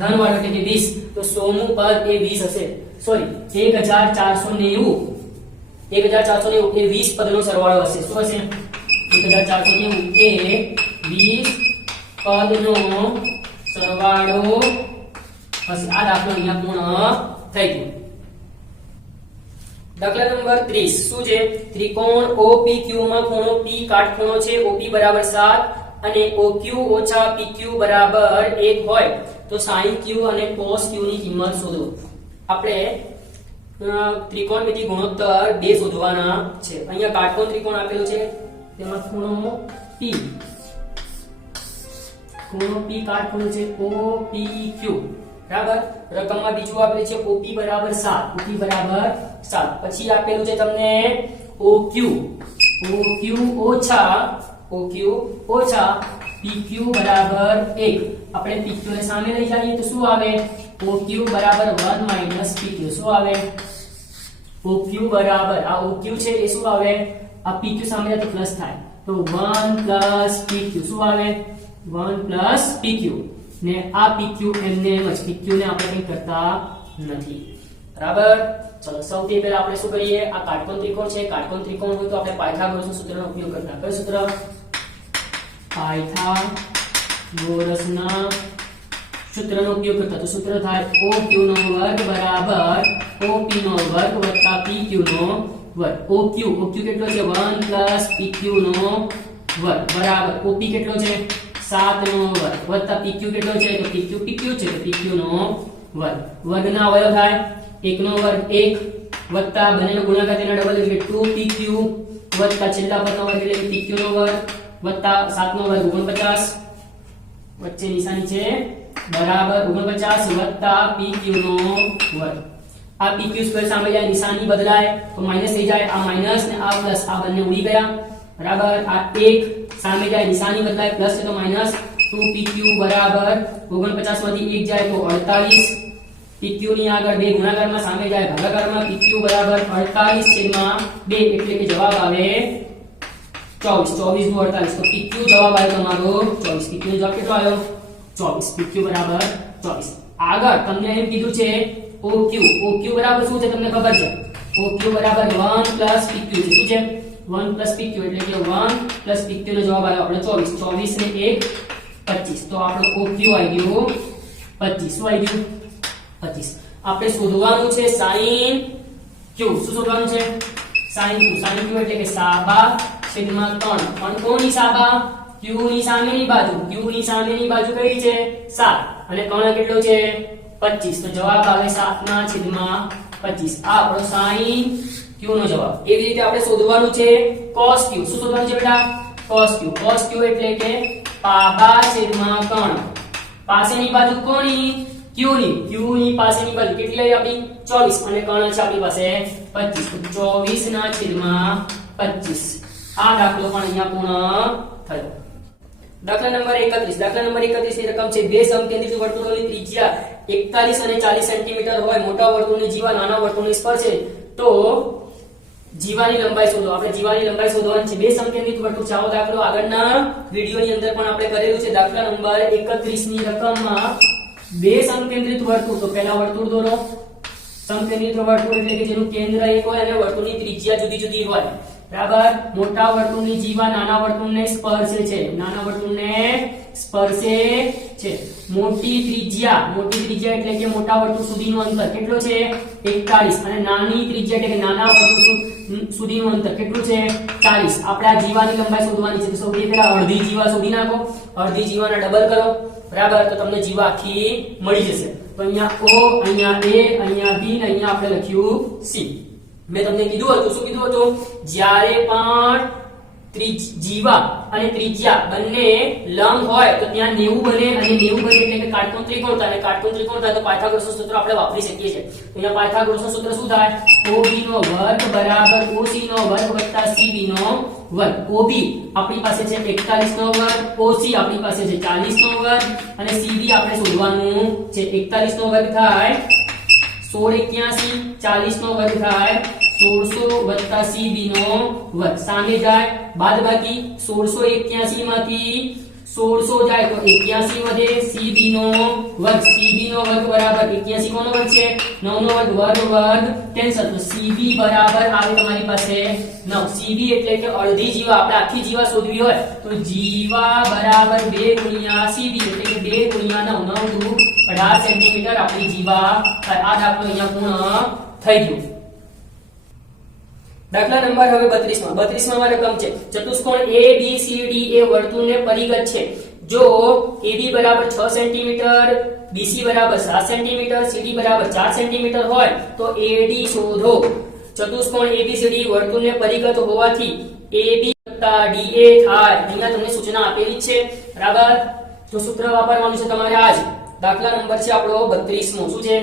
ધનવાળો એટલે કે 20. તો 100મું પદ એ 20 હશે. સોરી 1490 એ 20 પદનો સરવાળો હશે. શું હશે? 1490 એ 20 પદનો સરવાળો હશે. આ દાખલો અહીંયા પૂર્ણ થઈ ગયો. દાખલા નંબર 30 શું છે? ત્રિકોણ OPQ માં ખૂણો P કાટખૂણો છે. OP બરાબર 7 અને OQ ઓછા PQ બરાબર 1 હોય તો sin Q અને cos Q ની કિંમત શોધો. આપણે ત્રિકોણમિતિ ગુણોત્તર 2 શોધવાના છે. અહીંયા કાટકોણ ત્રિકોણ આપેલું છે, તેમાં ખૂણો P કાટખૂણો છે OPQ બરાબર. રકમમાં બીજું આપેલું છે OP બરાબર 7. OP બરાબર 7. પછી આપેલું છે તમને OQ ઓછા PQ બરાબર 1. આપણે PQ ને સામે લઈ જઈએ તો શું આવે? OQ બરાબર 1 માઈનસ PQ. શું આવે? OQ બરાબર આ OQ છે એ શું આવે? આ PQ સામે જાય તો પ્લસ થાય તો 1 પ્લસ PQ. શું આવે? 1 પ્લસ PQ. ને આ PQ એમને એમ જ, PQ ને આપણે કંઈ કરતા નથી બરાબર. ચલો સૌથી પહેલા આપણે શું કરીએ? આ કાટકોણ ત્રિકોણ છે. કાટકોણ ત્રિકોણ હોય તો આપણે પાયથાગોરસના સૂત્રનો ઉપયોગ કરતા. કયું સૂત્ર? પાયથાગોરસના સૂત્રનો ઉપયોગ કરતા. તો સૂત્ર થાય OQ નો વર્ગ બરાબર OP નો વર્ગ વત્તા PQ નો વર્ગ. OQ કેટલો છે? 1 પ્લસ PQ નો વર્ગ બરાબર OP કેટલો છે? 7 નો વર્ગ વત્તા PQ કેટલો છે? તો PQ છે તો PQ નો વર્ગ. વર્ગના અવયવ થાય 1 નો વર્ગ 1 વત્તા બંનેનો ગુણાકાર તેના ડબલ એટલે 2PQ વત્તા છેલ્લા પદનો વર્ગ એટલે PQ નો વર્ગ વત્તા 7 નો વર્ગ 49 વચ્ચે નિશાની છે બરાબર 49 વત્તા PQ નો વર્ગ. આ PQ સ્ક્વેર સામે જાય, નિશાની બદલાય તો માઈનસ થઈ જાય. આ માઈનસ ને આ પ્લસ આ બંને ઉડી ગયા બરાબર. આ 1 સામે જાય, નિશાની બદલાય, પ્લસ છે તો માઈનસ 2PQ બરાબર 49 માંથી 1 જાય તો 48. PQ ની આગળ 2 ગુણાકારમાં સામે જાય ભાગાકારમાં PQ બરાબર 48/2 એટલે કે જવાબ આવે 24 નું 48. તો PQ જવાબ આવ્યો તમારો 24. PQ નો જવાબ કેટલો આવ્યો? 24. PQ બરાબર 24. આગળ તમને એમ કીધું છે OQ બરાબર શું છે તમને ખબર છે? OQ બરાબર 1 પ્લસ PQ છે. શું છે? 1 પ્લસ PQ એટલે કે 1 પ્લસ PQ નો જવાબ આવ્યો આપણે 24. 24 ને 1 25. તો આપણો OQ આવી ગયો 25. શું આવી ગયું? 25. આપણે શોધવાનું છે sin Q. શું શોધવાનું છે? sin Q. sin Q એટલે કે સાબા છેદમાં 3. પણ કોની સાબા? Q ની સામેની બાજુ. Q ની સામેની બાજુ કઈ છે? 7 અને કર્ણ કેટલો છે? 25. તો જવાબ આવે 7/25. આ આપણો sin Q નો જવાબ. એવી રીતે આપણે શોધવાનું છે cos Q. શું શોધવાનું છે બેટા? cos Q એટલે કે પાબા છેદમાં કર્ણ. પાસેની બાજુ કોની? Q ની પાસેની બાજુ કેટલી લઈ આપણી? 24 અને કર્ણ છે આપણી પાસે 25. તો 24/25. આ દાખલો પણ અહીંયા પૂર્ણ થયો. દાખલા નંબર 31. દાખલા નંબર 31 ની રકમ છે બે સમકેન્દ્રિત વર્તુળોની ત્રિજ્યા 41 અને 40 સેન્ટીમીટર હોય. મોટા વર્તુળની જીવા નાના વર્તુળને સ્પર્શે તો જીવાની લંબાઈ શોધો. આપણે જીવાની લંબાઈ શોધવાની છે. બે સમકેન્દ્રિત વર્તુળ છે. આવો દાખલો આગળના વિડિયોની અંદર પણ આપણે કરેલું છે. દાખલા નંબર 31 ની રકમમાં બે સમકેન્દ્રિત વર્તુળ. તો પહેલા વર્તુળ દોરો. સમકેન્દ્રિત વર્તુળ એટલે કે જેનું કેન્દ્ર એક હોય અને વર્તુળની ત્રિજ્યા જુદી જુદી હોય બરાબર. મોટા વર્તુળની જીવા નાના વર્તુળને સ્પર્શે છે. નાના વર્તુળને સ્પર્શે છે. મોટી ત્રિજ્યા એટલે કે મોટા વર્તુળ સુધીનું અંતર કેટલું છે? 41 અને નાની ત્રિજ્યા એટલે કે નાના વર્તુળ સુધીનું અંતર કેટલું છે? 40. આપણે આ જીવાની લંબાઈ શોધવાની છે. તો સૌથી પહેલા અડધી જીવા શોધી નાખો. અડધી જીવાના ડબલ કરો બરાબર. તો તમને જીવા આખી મળી જશે. તો અહીંયા O, અહીંયા A, અહીંયા B અને અહીંયા આપણે લખ્યું C. મેં તમને કીધું હતું, શું કીધું હતું? જ્યારે પણ જીવા અને ત્રિજ્યા બંને લંબ હોય તો ત્યાં 90 બને અને 90 બને એટલે કે કાટકોણ ત્રિકોણ થાય. અને કાટકોણ ત્રિકોણ થાય તો પાયથાગોરસનું સૂત્ર આપણે વાપરી શકીએ છીએ. તો અહીંયા પાયથાગોરસનું સૂત્ર શું થાય? OB નો વર્ગ બરાબર OC નો વર્ગ વત્તા CB નો વર્ગ. OB આપણી પાસે છે 41 નો વર્ગ, OC આપણી પાસે છે 40 નો વર્ગ અને CB આપણે શોધવાનું છે. 41 નો વર્ગ થાય 100 16 41 નો વર્ગ થાય 1600 - CB નો વર્ગ. સામે જાય બાદબાકી 1681 માંથી 1600 જાય તો 81 વધે. CB નો વર્ગ, CB નો વર્ગ બરાબર 81 કોનો વર્ગ છે? 9 નો વર્ગ, વર્ગ વર્ગ કેન્સલ. તો CB બરાબર આવે તમારી પાસે 9. CB એટલે કે અડધી જીવા. આપણે આખી જીવા શોધવી હોય તો જીવા બરાબર 2 ગુણ્યા CB એટલે કે 2 ગુણ્યા 9. 9 દુ 18 સેન્ટીમીટર આપણી જીવા. આ દાખલો અહીંયા પૂર્ણ થઈ ગયો. દાખલા નંબર હવે 32 માં. 32 માં રકમ છે ચતુષ્કોણ ABCD એ વર્તુળને પરિગત છે. જો AB બરાબર 6 સેન્ટીમીટર, BC બરાબર 7 સેન્ટીમીટર, CD બરાબર 4 સેન્ટીમીટર હોય તો AD શોધો. ચતુષ્કોણ ABCD વર્તુળને પરિગત હોવાથી AB + DA થાય. અહીંયા તમને સૂચના આપેલી જ છે બરાબર. તો સૂત્ર વાપરવાનું છે તમારે. આજ દાખલા નંબર છે આપણો 32 મો. શું છે?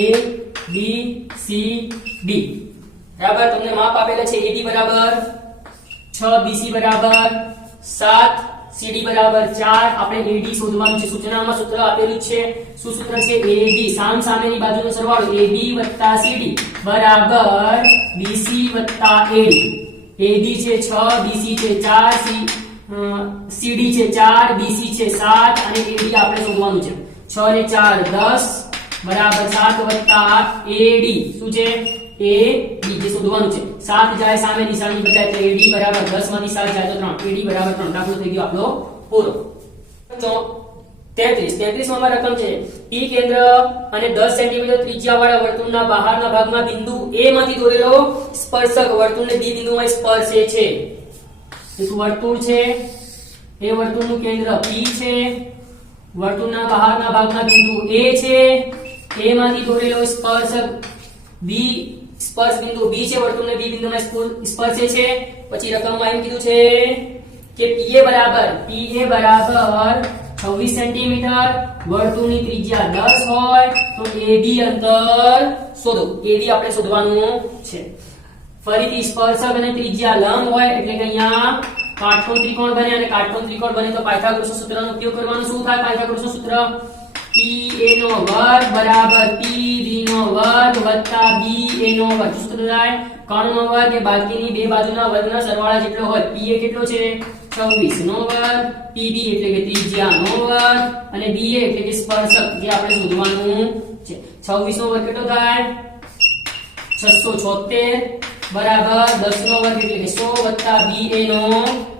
A B C D બરાબર. તમને માપ આપેલા છે. AB બરાબર 6, BC બરાબર 7, CD બરાબર 4. આપણે AD શોધવાનું છે. સૂચનામાં સૂત્ર આપેલું છે. શું સૂત્ર છે? AD સામેની બાજુનો સરવાળો AB + CD બરાબર BC + AD. AD છે 6, BC છે 4, CD છે 4, BC છે 7 અને AD આપણે શોધવાનું છે. 6 ને 4 10 બરાબર 7 + 8 AD. શું છે? AD જે શોધવાનું છે. 7 જાય સામે નિશાની બદલાય તો AD બરાબર 10 માંથી 7 જાય તો 3. AD બરાબર 3. દાખલો થઈ ગયો આપણો પૂરો. 33 માં રકમ છે P કેન્દ્ર અને 10 સેન્ટીમીટર ત્રિજ્યાવાળા વર્તુળના બહારના ભાગમાં બિંદુ A માંથી દોરેલો સ્પર્શક વર્તુળને B બિંદુમાં સ્પર્શે છે. એ શું વર્તુળ છે? એ વર્તુળનું કેન્દ્ર P છે. વર્તુળના બહારના ભાગમાં બિંદુ A છે. A માંથી દોરેલો સ્પર્શક B, સ્પર્શ બિંદુ B છે. વર્તુળને B બિંદુમાં સ્પર્શે છે. પછી રકમમાં એમ કીધું છે કે PA બરાબર 26 સેન્ટીમીટર, વર્તુળની ત્રિજ્યા 10 હોય તો AB અંતર શોધો. AB આપણે શોધવાનું છે. ફરીથી સ્પર્શક અને ત્રિજ્યા લંબ હોય એટલે કે અહીંયા કાટકોણ ત્રિકોણ બને અને કાટકોણ ત્રિકોણ બને તો પાયથાગોરસના સૂત્રનો ઉપયોગ કરવાનો. શું થાય પાયથાગોરસનું સૂત્ર? PA નો વર્ગ બરાબર PB નો વર્ગ વત્તા BA નો વર્ગ. સૂત્ર થાય કર્ણનો વર્ગ એ બાકીની બે બાજુના વર્ગના સરવાળા જેટલો હોય. PA કેટલો છે? 26 નો વર્ગ, PB એટલે કે ત્રિજ્યા નો વર્ગ અને BA એટલે કે સ્પર્શક જે આપણે શોધવાનું છે. 26 નો વર્ગ કેટલો થાય? 676 બરાબર 10 નો વર્ગ એટલે કે 100 વત્તા BA નો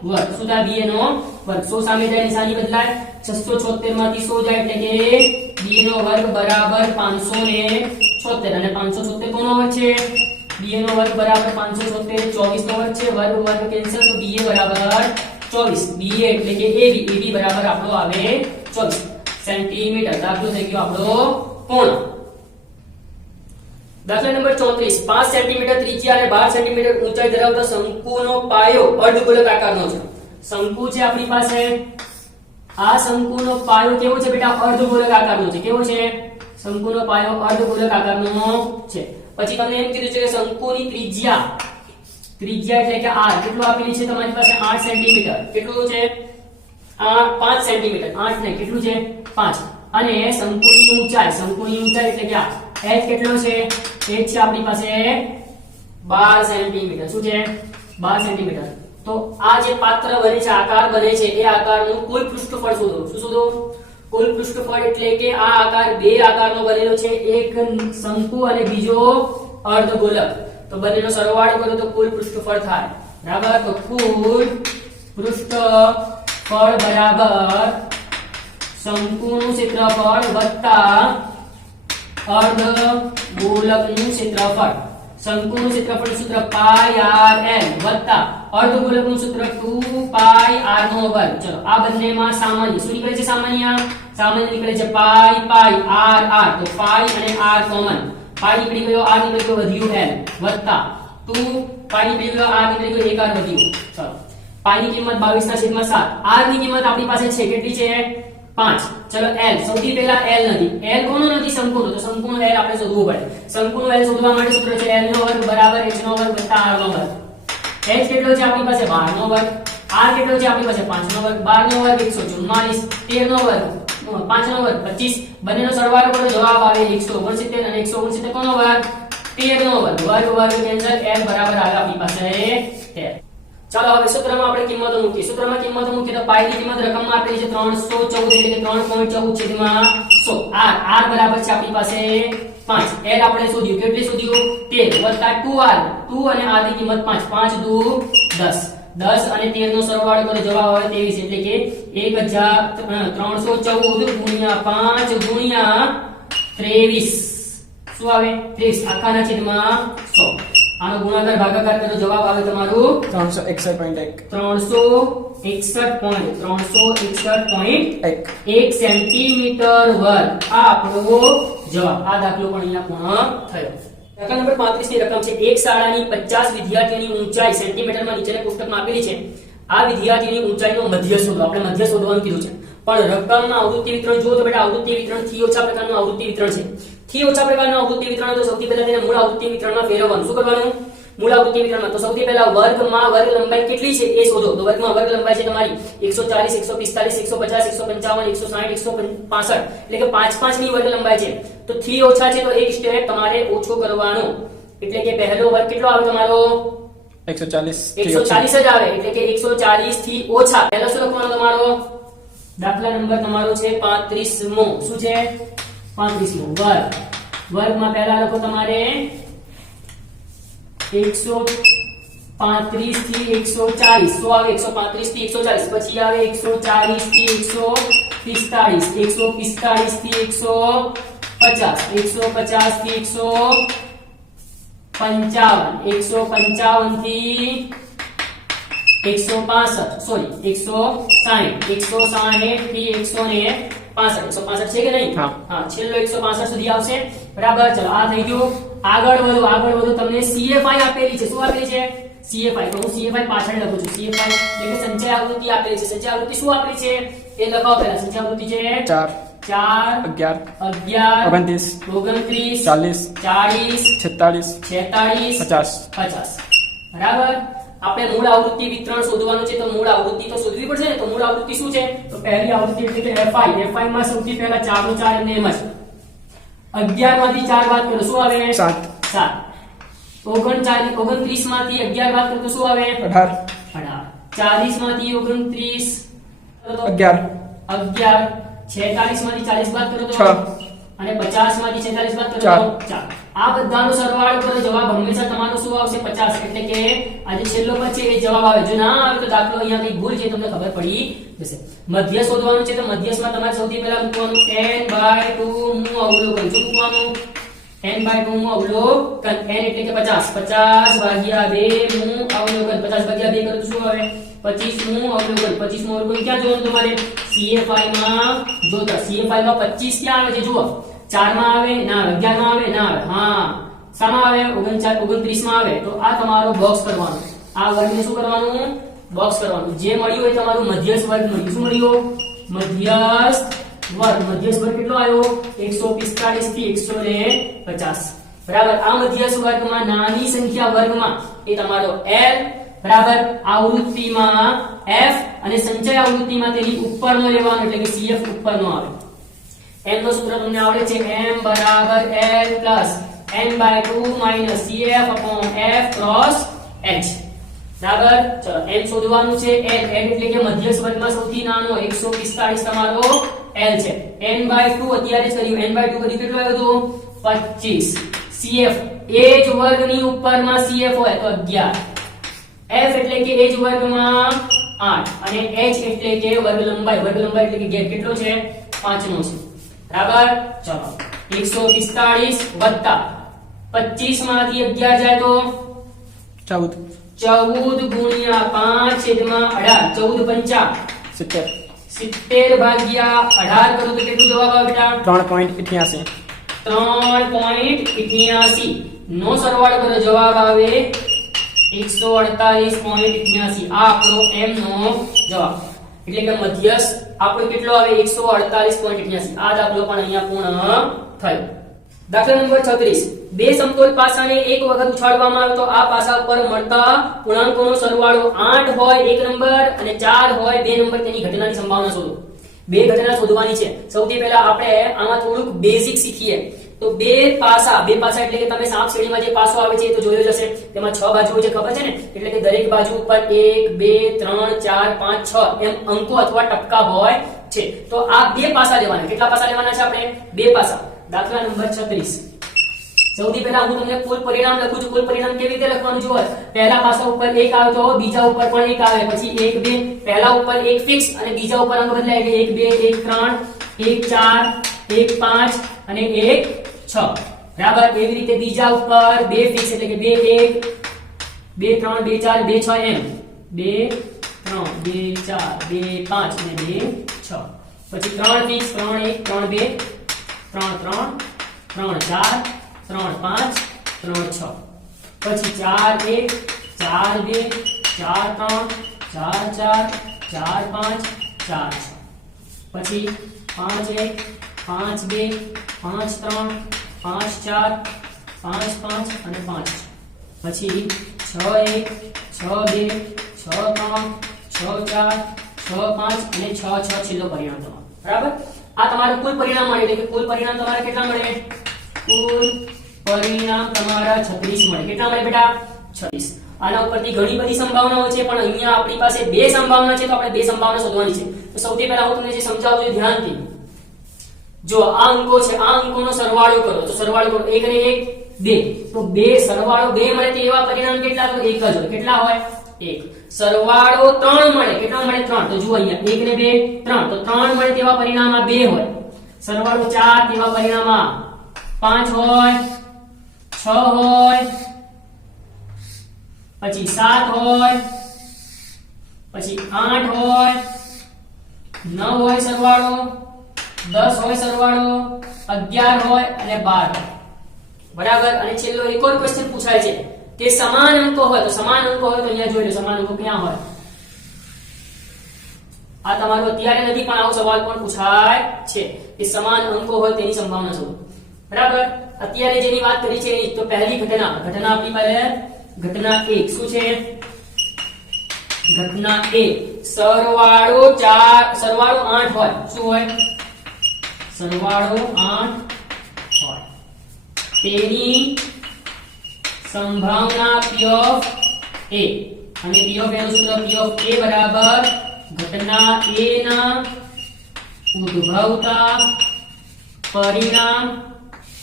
વર્ગ. શું થાય? BA નો વર્ગ. 100 સામે જાય નિશાની બદલાય. 676 માંથી 100 જાય એટલે કે BA નો વર્ગ બરાબર 576 અને 576 કોનો વર્ગ છે? BA નો વર્ગ બરાબર 576 24 નો વર્ગ છે. વર્ગ વર્ગ કેન્સલ તો BA બરાબર 24. BA એટલે કે AB બરાબર આપણો આવે 24 સેન્ટીમીટર. દાખલો થઈ ગયો આપણો પૂર્ણ. દાખલા નંબર 34. 5 સેન્ટીમીટર ત્રિજ્યા અને 12 સેન્ટીમીટર ઊંચાઈ ધરાવતા શંકુનો પાયો અર્ધગોળક આકારનો છે. શંકુ છે આપણી પાસે. આ શંકુનો પાયો કેવો છે બેટા? અર્ધગોળક આકારનો છે. કેવો છે? શંકુનો પાયો અર્ધગોળક આકારનો છે. પછી તમને એમ કીધું છે કે શંકુની ત્રિજ્યા એટલે કે r કેટલું આપેલી છે તમારી પાસે? 8 સેન્ટીમીટર. કેટલું છે? 5 સેન્ટીમીટર. 8 ને કેટલું છે? 5. અને શંકુની ઊંચાઈ એટલે કે h કેટલો છે? h છે આપણી પાસે 12 સેન્ટીમીટર. શું છે? 12 સેન્ટીમીટર. તો આ જે પાત્ર બને છે, આકાર બને છે, એ આકારનું કુલ પૃષ્ઠફળ શોધો. શું શોધો? કુલ પૃષ્ઠફળ એટલે કે આ આકાર બે આકારનો બનેલો છે. એક શંકુ અને બીજો અર્ધગોલક. તો બંનેનો સરવાળો કરો તો કુલ પૃષ્ઠફળ થાય. બરાબર. તો કુલ પૃષ્ઠફળ બરાબર શંકુનું ક્ષેત્રફળ વત્તા અર્ધગોલકનું ક્ષેત્રફળ. શંકુનું ક્ષેત્રફળ સૂત્ર πr/l વત્તા અર્ધગોલકનું સૂત્ર 2πr નો વર્ગ. ચલો આ બંનેમાં સામાન્ય શું નીકળે છે? સામાન્ય નીકળે છે π r. તો π અને r કોમન. π નીકળી ગયો, r નીકળી ગયો, વધ્યું l વત્તા 2 π નીકળી ગયો, r નીકળી ગયો, 1 r વધ્યું. ચલો π ની કિંમત 22/7. r ની કિંમત આપણી પાસે છે કેટલી છે? 5. ચલો l સૌથી પહેલા l નથી. l કોનો નથી? શંકુનો. તો શંકુનો l આપણે શોધવું પડે. શંકુનો l શોધવા માટે સૂત્ર છે l નો વર્ગ બરાબર h નો વર્ગ વત્તા r નો વર્ગ. h કેટલો છે આપણી પાસે? 12 નો વર્ગ. r કેટલો છે આપણી પાસે? 5 નો વર્ગ. 12 નો વર્ગ 144, 13 નો વર્ગ 5 નો વર્ગ 25. બંનેનો સરવાળો કરો જવાબ આવે 169 અને 169 કોનો વર્ગ? 13 નો વર્ગ. વર્ગ વર્ગ કેન્સલ, l બરાબર આવે આપણી પાસે 13. ચાલો હવે સૂત્રમાં આપણે કિંમતો મૂકીએ. સૂત્રમાં કિંમતો મૂકીએ તો પાઈ ની કિંમત રકમમાં આપેલી છે 314 એટલે કે 3.14 છેદમાં 100. r બરાબર છે આપણી પાસે 5. l આપણે શોધ્યું. કેટલી શોધ્યું? 13 વત્તા 2r. 2 અને r ની કિંમત 5. 5 દુ 10. 10 અને 13 નો સરવાળો કરો જવાબ આવે 23 એટલે કે 1314 ગુણ્યા 5 ગુણ્યા 23. શું આવે? 23 આખાના છેદમાં 100. આનો ગુણાકાર ભાગાકાર કરો જવાબ આવે તમારું 361.1 સેન્ટીમીટર વર્ગ. આ આપણો જવાબ. આ દાખલો પણ અહીંયા પૂર્ણ થયો. દાખલા નંબર 35 ની રકમ છે એક શાળાની 50 વિદ્યાર્થીઓની ઊંચાઈ સેન્ટીમીટરમાં નીચેના કોષ્ટકમાં આપેલી છે. આ વિદ્યાર્થીની ઊંચાઈનો મધ્ય શોધો. આપણે મધ્ય શોધવાનું કીધું છે. પણ રકમના આવૃત્તિ વિતરણ જુઓ તો બેટા આવૃત્તિ વિતરણ થી ઓછા પ્રકારનું આવૃત્તિ વિતરણ છે. થી ઓછા પ્રકારનું આવૃત્તિ વિતરણ તો સૌથી પહેલા તેને મૂળ આવૃત્તિ વિતરણમાં ફેરવવાનું. શું કરવાનું? મૂળ આવૃત્તિ વિતરણમાં તો સૌથી પહેલા વર્ગમાં વર્ગ લંબાઈ કેટલી છે એ શોધો. તો વર્ગમાં વર્ગ લંબાઈ છે તમારી 140 145 150 155 160 165 એટલે કે 5 ની વર્ગ લંબાઈ છે. તો થી ઓછા છે તો એક સ્ટેપ તમારે ઓછો કરવાનો. એટલે કે પહેલો વર્ગ કેટલો આવે તમારો? 140 140 જ આવે. એટલે કે 140 થી ઓછા. પહેલો શું લખવાનો તમારો? દાખલા નંબર તમારો છે 35મો. શું છે? 35મો વર્ગ. વર્ગમાં પહેલા લખો તમારે 135 થી 140. શું આવે? 135 થી 140. પછી આવે 140 થી 145, 145 થી 150, 150 થી 155, 155 થી 165, સોરી 160, 160 થી 165. 165 છે કે નહીં? હા છેલ્લો 165 સુધી આવશે. બરાબર. ચલો આ થઈ ગયું. આગળ વધો. તમને CFI આપેલી છે. શું આપેલી છે? CFI. તો હું CFI પાછળ લખું છું. CFI એટલે કે સંચય આવૃત્તિ આપેલી છે. સંચય આવૃત્તિ શું આપેલી છે એ લખાવો પહેલા. સંચય આવૃત્તિ છે 4 11 29 40 46 50. બરાબર. આપણે મૂળ આવૃત્તિ વિતરણ શોધવાનું છે. તો મૂળ આવૃત્તિ તો શોધવી પડશે ને. તો મૂળ આવૃત્તિ શું છે? તો પહેલી આવૃત્તિ એટલે કે FI માં સૌથી પહેલા 4 નો 4 એમને એમ જ. 11 માંથી 4 બાદ કરો શું આવે? 7. 29 માંથી 11 બાદ કરો તો શું આવે? 18. 40 માંથી 29 11. 46 માંથી 40 બાદ કરો તો 6. અને 50 માંથી 46 બાદ કરો તો 4. આ બધાનો સરવાળો કરો જવાબ હંમેશા તમારો શું આવશે? 50. એટલે કે આ જે છેલ્લો પદ છે એ જવાબ આવે. જો ના આવે તો દાખલો અહીંયા કઈ ભૂલ છે તમને ખબર પડી જશે. મધ્ય શોધવાનું છે. તો મધ્યમાં તમારે સૌથી પહેલા મૂકવાનું n/2 નું અવલોકન. શું મૂકવાનું? n/2 નું અવલોકન. n એટલે કે 50. 50/2 નું અવલોકન. 50/2 કરો તો શું આવે? 25 નું અવલોકન. 25 નું અવલોકન ક્યાં જોવાનું તમારે? CFI માં જોતા. CFI માં 25 ક્યાં આવે છે જુઓ. 4 માં આવે ના આવે, 11 માં આવે ના આવે. હા શામાં આવે? 29 માં આવે. તો આ તમારો બોક્સ કરવાનો. આ વર્ગને શું કરવાનું? બોક્સ કરવાનું. જે મળ્યું એ તમારું મધ્યસ્થ વર્ગ મળ્યું. શું મળ્યું? મધ્યસ્થ વર્ગ. મધ્યસ્થ વર્ગ કેટલો આવ્યો? 145 થી 150. બરાબર. આ મધ્યસ્થ વર્ગમાં નાની સંખ્યા વર્ગમાં એ તમારો L બરાબર. આવૃત્તિમાં F અને સંચય આવૃત્તિમાં તેની ઉપરનો લેવાનો એટલે કે CF ઉપરનો આવે. m નો સૂત્ર તમને આવડે છે. m બરાબર L plus n/2 minus CF upon F cross H. બરાબર. ચલો m શોધવાનું છે. l એટલે કે મધ્યસ્થ વર્ગમાં સૌથી નાનો 145 તમારો L છે. n/2 અત્યારે જ કર્યું. n/2 કદી કેટલો આવ્યો તો 25. CF એ જ વર્ગની ઉપરમાં CF હોય તો 11. F એટલે કે એ જ વર્ગમાં 8 અને H એટલે કે વર્ગ લંબાઈ. વર્ગ લંબાઈ એટલે કે ગેપ કેટલો છે? 5 નો છે. બરાબર. ચલો 145 વત્તા 25 માંથી 11 જાય તો 14 ગુણ્યા 5 છેદમાં 18. 14 પંચા 70 ભાગ્યા 18 કરો તો કેટલો જવાબ આવે બેટા? 3.88. 3.88 નો સરવાળો કરો જવાબ આવે 148.88. આ આપણો m નો જવાબ. એટલે કે મધ્યસ્થ આપણો કેટલો આવે 148.88 આ દાખલો પણ અહીંયા પૂર્ણ થયો દાખલા નંબર 36 બે સમતોલ પાસાને એક વખત ઉછાળવામાં આવે તો આ પાસા ઉપર મળતા પૂર્ણાંકોનો સરવાળો 8 હોય એક નંબર અને 4 હોય બે નંબર તેની ઘટનાની સંભાવના શોધો બે ઘટના શોધવાની છે સૌથી પહેલા આપણે આમાં થોડુંક બેઝિક શીખીએ તો બે પાસા એટલે કે તમે સાપ સીડીમાં જે પાસો આવે છે એ તો જોયો જ હશે તેમાં 6 બાજુ હોય છે ખબર છે ને એટલે કે દરેક બાજુ ઉપર 1 2 3 4 5 6 એમ અંકો અથવા ટપકા હોય છે તો આ બે પાસા લેવાના કેટલા પાસા લેવાના છે આપણે બે પાસા દાખલા નંબર 36 સૌથી પહેલા હું તમને કુલ પરિણામ લખું છું કુલ પરિણામ કેવી રીતે લખવાનું જુઓ પહેલા પાસા ઉપર 1 આવે તો બીજા ઉપર પણ 1 આવે પછી 1 2 પહેલા ઉપર 1 ફિક્સ અને બીજા ઉપર અંક બદલાય કે 1 2 1 3 1 4 1 5 અને 1 6 બરાબર એવી રીતે બીજા ઉપર 2 ફિક્સ એટલે કે 2 1 2 3 2 4 2 6 એમ 2 3 2 4 2 5 અને 2 6 પછી 3 ફિક્સ 3 1 3 2 3 3 3 4 3 5 3 6 પછી 4 1 4 2 4 3 4 4 4 5 4 6 પછી 5 1 5 2 5 3 5 4 5 5 અને 5 પછી 6 1 6 2 6 3 6 4 6 5 અને 6 6 છેલ્લો પરિણામ તમારો બરાબર આ તમારું કુલ પરિણામ મળે એટલે કે કુલ પરિણામ તમારે કેટલા મળે કુલ પરિણામ તમારા 36 મળે કેટલા મળે બેટા 36 આના ઉપરથી ઘણી બધી સંભાવનાઓ છે પણ અહીંયા આપણી પાસે બે સંભાવના છે તો આપણે બે સંભાવના શોધવાની છે તો સૌથી પહેલા હું તમને જે સમજાવું છું ધ્યાનથી જો આ અંકો છે આ અંકોનો સરવાળો કરો તો સરવાળો કરો 1 અને 1 2 તો બે સરવાળો 2 મળે તો એવા પરિણામ કેટલા તો એક જ હોય કેટલા હોય 1 સરવાળો 3 મળે કેટલા મળે 3 તો જુઓ અહીંયા 1 ને 2 3 તો 3 મળે તેવા પરિણામ આ 2 હોય સરવાળો 4 તેવા પરિણામ આ 5 હોય 6 હોય પછી 7 હોય પછી 8 હોય 9 હોય સરવાળો 10 હોય સરવાળો 11 હોય અને 12 હોય બરાબર અને છેલ્લો એક ઓર ક્વેશ્ચન પૂછાય છે કે સમાન અંકો હોય તો સમાન અંકો હોય તો અહીંયા જોઈ લો સમાન અંકો ક્યાં હોય આ તમારો અત્યારે નથી પણ આવો સવાલ પણ પૂછાય છે કે સમાન અંકો હોય તેની સંભાવના શોધો બરાબર અત્યારે જેની વાત કરી છે તો પહેલી ઘટના આપણી પાસે ઘટના 1 શું છે ઘટના 1 સરવાળો 8 હોય શું હોય સરવાળો 8 હોય તેની સંભાવના P of A અને P of A નું સૂત્ર P of A બરાબર ઘટના A ના ઉદ્ભવતા પરિણામ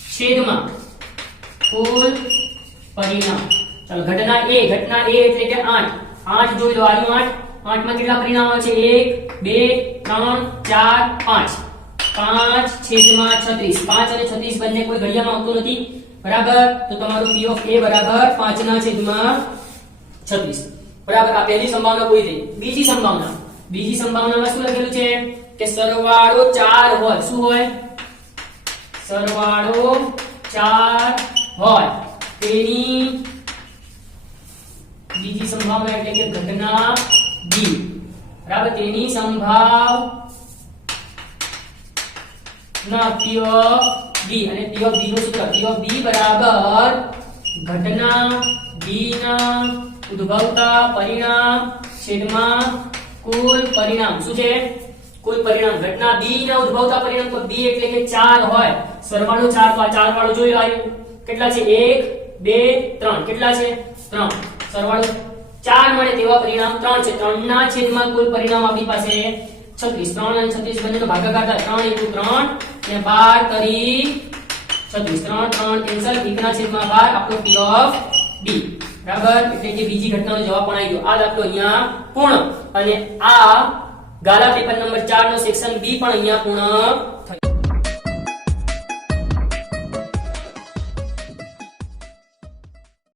છેદમાં કુલ પરિણામ ચાલો ઘટના A એટલે કે 8 જોઈ લો આનું 8 માં કેટલા પરિણામ આવે છે 1 2 3 4 5 5 છેદમાં 36 5 અને 36 બંને કોઈ ઘડિયામાં આવતું નથી બરાબર તો તમારું P of A બરાબર 5 ના છેદમાં 36 બરાબર આ પહેલી સંભાવના પૂરી થઈ બીજી સંભાવનામાં શું લખેલું છે કે સરવાળો 4 હોય શું હોય સરવાળો 4 હોય તેની બીજી સંભાવના એટલે કે ઘટના B બરાબર તેની સંભાવના P of B અને P of B નું સૂત્ર P of B બરાબર ઘટના B ના ઉદ્ભવતા પરિણામ છેદમાં કુલ પરિણામ શું છે કુલ પરિણામ ઘટના B ના ઉદ્ભવતા પરિણામ તો B એટલે કે 4 હોય સરવાળો 4 તો આ 4 વાળો જોઈ લો કેટલા છે 1 2 3 કેટલા છે 3 સરવાળો 4 મળે તેવા પરિણામ 3 છે 3 ના છેદમાં કુલ પરિણામ આપણી પાસે 36 3 અને 36 બંનેનો ભાગાકાર થાય 3 * 3 અને 12 કરી 36 3 3 કેન્સલ 1 ના છેદમાં 12 આપણો P of B બરાબર એટલે કે બીજી ઘટનાનો જવાબ પણ આવી ગયો આ દાખલો અહીંયા પૂર્ણ અને આ ગાલા પેપર નંબર 4 નો સેક્શન B પણ અહીંયા પૂર્ણ થયો